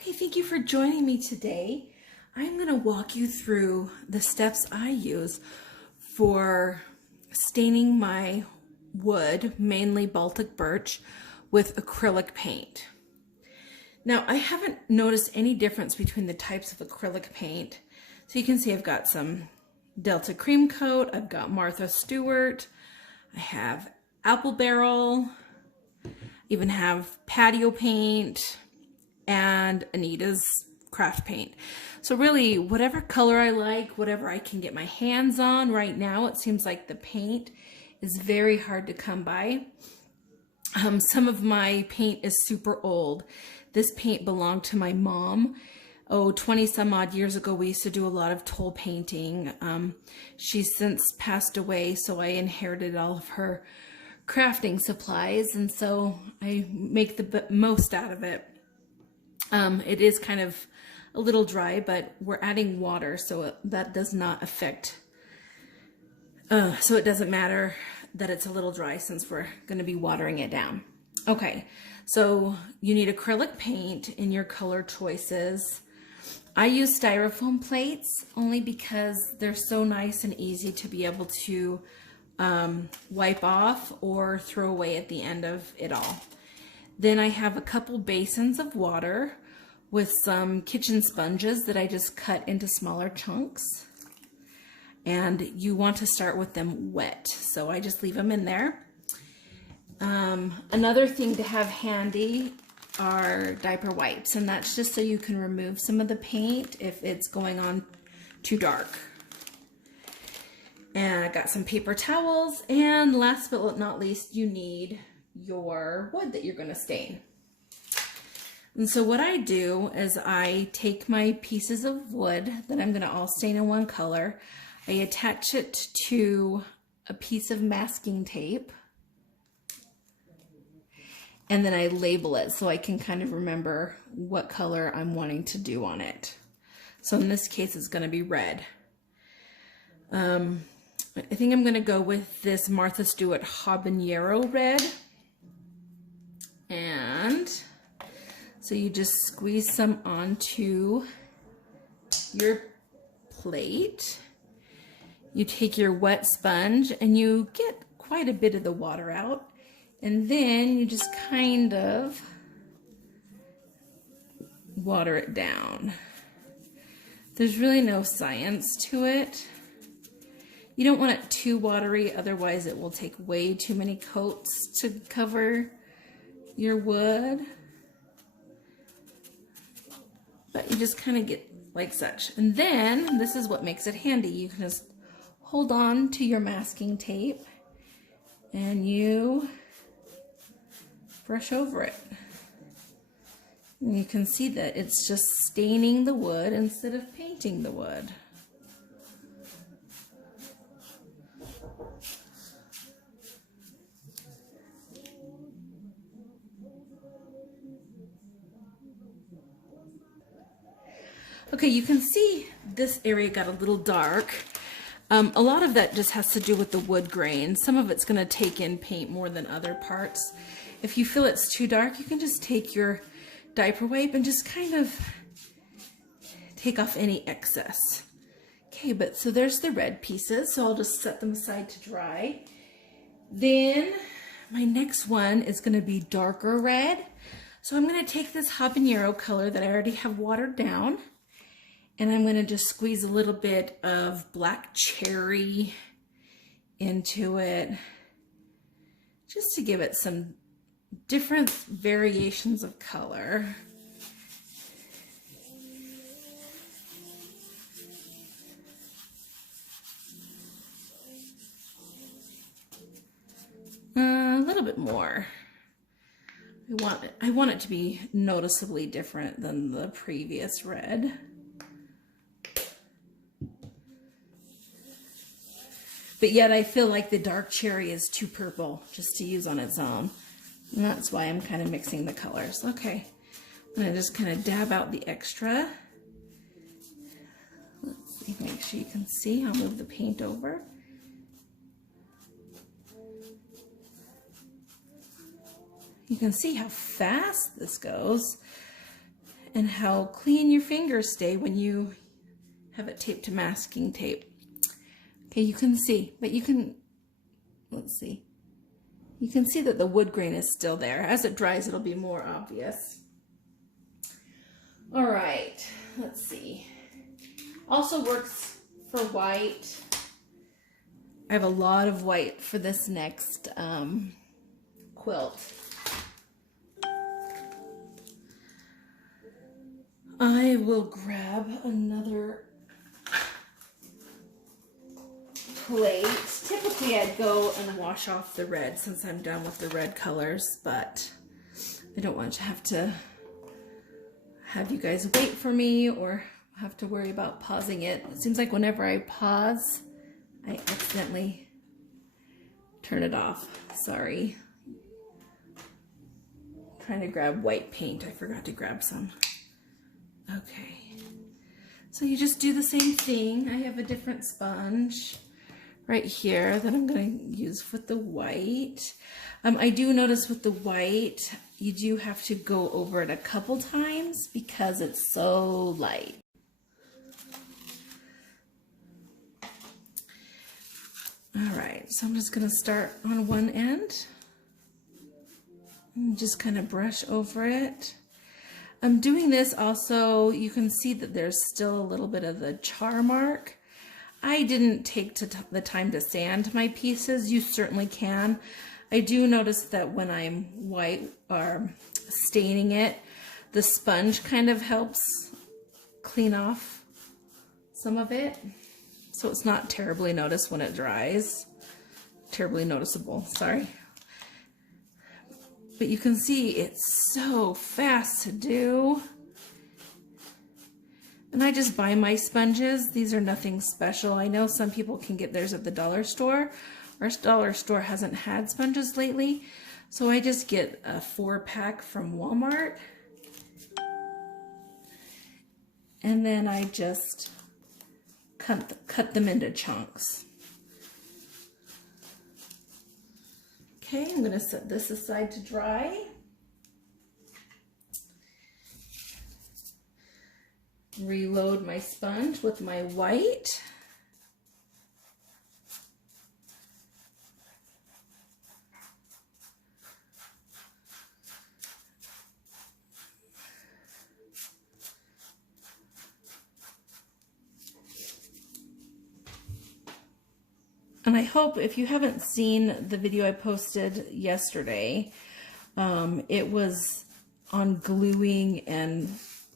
Okay, thank you for joining me today. I'm going to walk you through the steps I use for staining my wood, mainly Baltic birch, with acrylic paint. Now, I haven't noticed any difference between the types of acrylic paint. So you can see I've got some Delta Cream Coat, I've got Martha Stewart, I have Apple Barrel, even have Patio Paint, and Anita's Craft Paint. So really, whatever color I like, whatever I can get my hands on. Right now, it seems like the paint is very hard to come by. Some of my paint is super old. This paint belonged to my mom. 20 some odd years ago, we used to do a lot of toll painting. She's since passed away, so I inherited all of her crafting supplies, and so I make the most out of it. It is kind of a little dry, but we're adding water, so that does not affect, so it doesn't matter that it's a little dry since we're going to be watering it down. Okay, so you need acrylic paint in your color choices. I use styrofoam plates only because they're so nice and easy to be able to wipe off or throw away at the end of it all. Then I have a couple basins of water with some kitchen sponges that I just cut into smaller chunks. And you want to start with them wet, so I just leave them in there. Another thing to have handy are diaper wipes, and that's just so you can remove some of the paint if it's going on too dark. And I got some paper towels, and last but not least, you need your wood that you're going to stain. And so what I do is I take my pieces of wood that I'm going to all stain in one color. I attach it to a piece of masking tape, and then I label it so I can kind of remember what color I'm wanting to do on it. So in this case, it's going to be red. I think I'm going to go with this Martha Stewart Habanero red. And so you just squeeze some onto your plate. You take your wet sponge and you get quite a bit of the water out. And then you just kind of water it down. There's really no science to it. You don't want it too watery, otherwise it will take way too many coats to cover your wood. But you just kind of get like such. And then this is what makes it handy. You can just hold on to your masking tape and you brush over it. And you can see that it's just staining the wood instead of painting the wood. Okay, you can see this area got a little dark. A lot of that just has to do with the wood grain. Some of it's going to take in paint more than other parts. If you feel it's too dark, you can just take your diaper wipe and just kind of take off any excess. Okay, but so there's the red pieces, so I'll just set them aside to dry. Then my next one is going to be darker red. So I'm going to take this habanero color that I already have watered down, and I'm going to just squeeze a little bit of black cherry into it, just to give it some different variations of color. A little bit more. I want it to be noticeably different than the previous red. But yet I feel like the dark cherry is too purple just to use on its own. And that's why I'm kind of mixing the colors. Okay, I'm gonna just kind of dab out the extra. Let's see, make sure you can see. I'll move the paint over. You can see how fast this goes. and how clean your fingers stay when you have it taped to masking tape. Okay, you can see, but you can, let's see. You can see that the wood grain is still there. As it dries, it'll be more obvious. All right, let's see. Also works for white. I have a lot of white for this next quilt. I will grab another plate. Typically I'd go and wash off the red since I'm done with the red colors, but I don't want to have you guys wait for me or have to worry about pausing it. It seems like whenever I pause, I accidentally turn it off. Sorry. I'm trying to grab white paint. I forgot to grab some. Okay. So you just do the same thing. I have a different sponge right here that I'm going to use with the white. I do notice with the white, you do have to go over it a couple times because it's so light. All right, so I'm just going to start on one end and just kind of brush over it. I'm doing this also, you can see that there's still a little bit of the char mark. I didn't take the time to sand my pieces. You certainly can. I do notice that when I'm white or staining it, the sponge kind of helps clean off some of it. So it's not terribly noticed when it dries. Terribly noticeable, sorry. But you can see it's so fast to do. And I just buy my sponges. These are nothing special. I know some people can get theirs at the dollar store. Our dollar store hasn't had sponges lately. So I just get a 4-pack from Walmart. And then I just cut them into chunks. Okay, I'm going to set this aside to dry. Reload my sponge with my white. And I hope, if you haven't seen the video I posted yesterday, it was on gluing and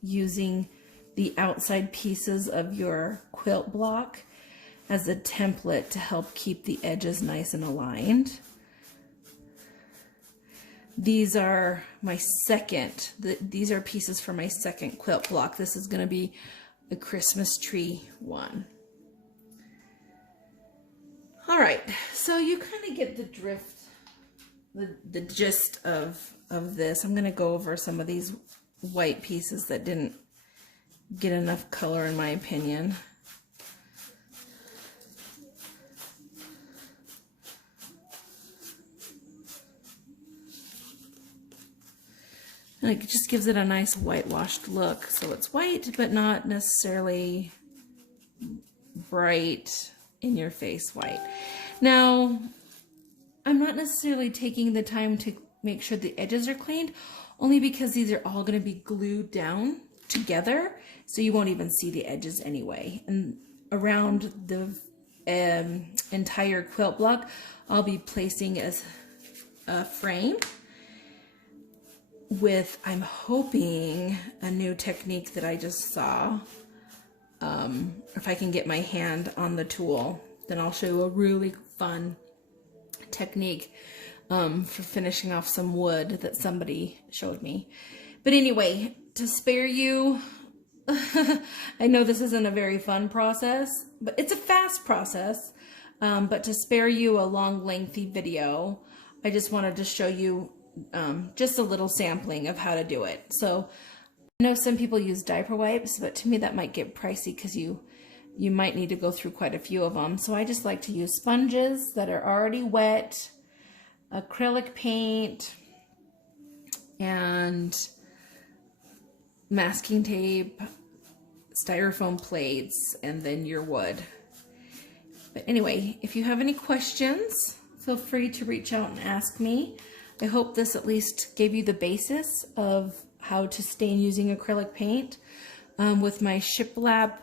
using the outside pieces of your quilt block as a template to help keep the edges nice and aligned. These are my these are pieces for my second quilt block. This is going to be a Christmas tree one. All right, so you kind of get the drift, the gist of this. I'm going to go over some of these white pieces that didn't get enough color in my opinion. And it just gives it a nice whitewashed look. So it's white, but not necessarily bright in your face white. Now, I'm not necessarily taking the time to make sure the edges are cleaned, only because these are all going to be glued down together, so you won't even see the edges anyway. And around the entire quilt block, I'll be placing a frame with, I'm hoping, a new technique that I just saw. If I can get my hand on the tool, then I'll show you a really fun technique for finishing off some wood that somebody showed me. But anyway, to spare you, I know this isn't a very fun process, but it's a fast process. But to spare you a long, lengthy video, I just wanted to show you just a little sampling of how to do it. So I know some people use diaper wipes, but to me that might get pricey because you might need to go through quite a few of them. So I just like to use sponges that are already wet, acrylic paint, and masking tape, styrofoam plates, and then your wood. But anyway, if you have any questions, feel free to reach out and ask me. I hope this at least gave you the basis of how to stain using acrylic paint. With my shiplap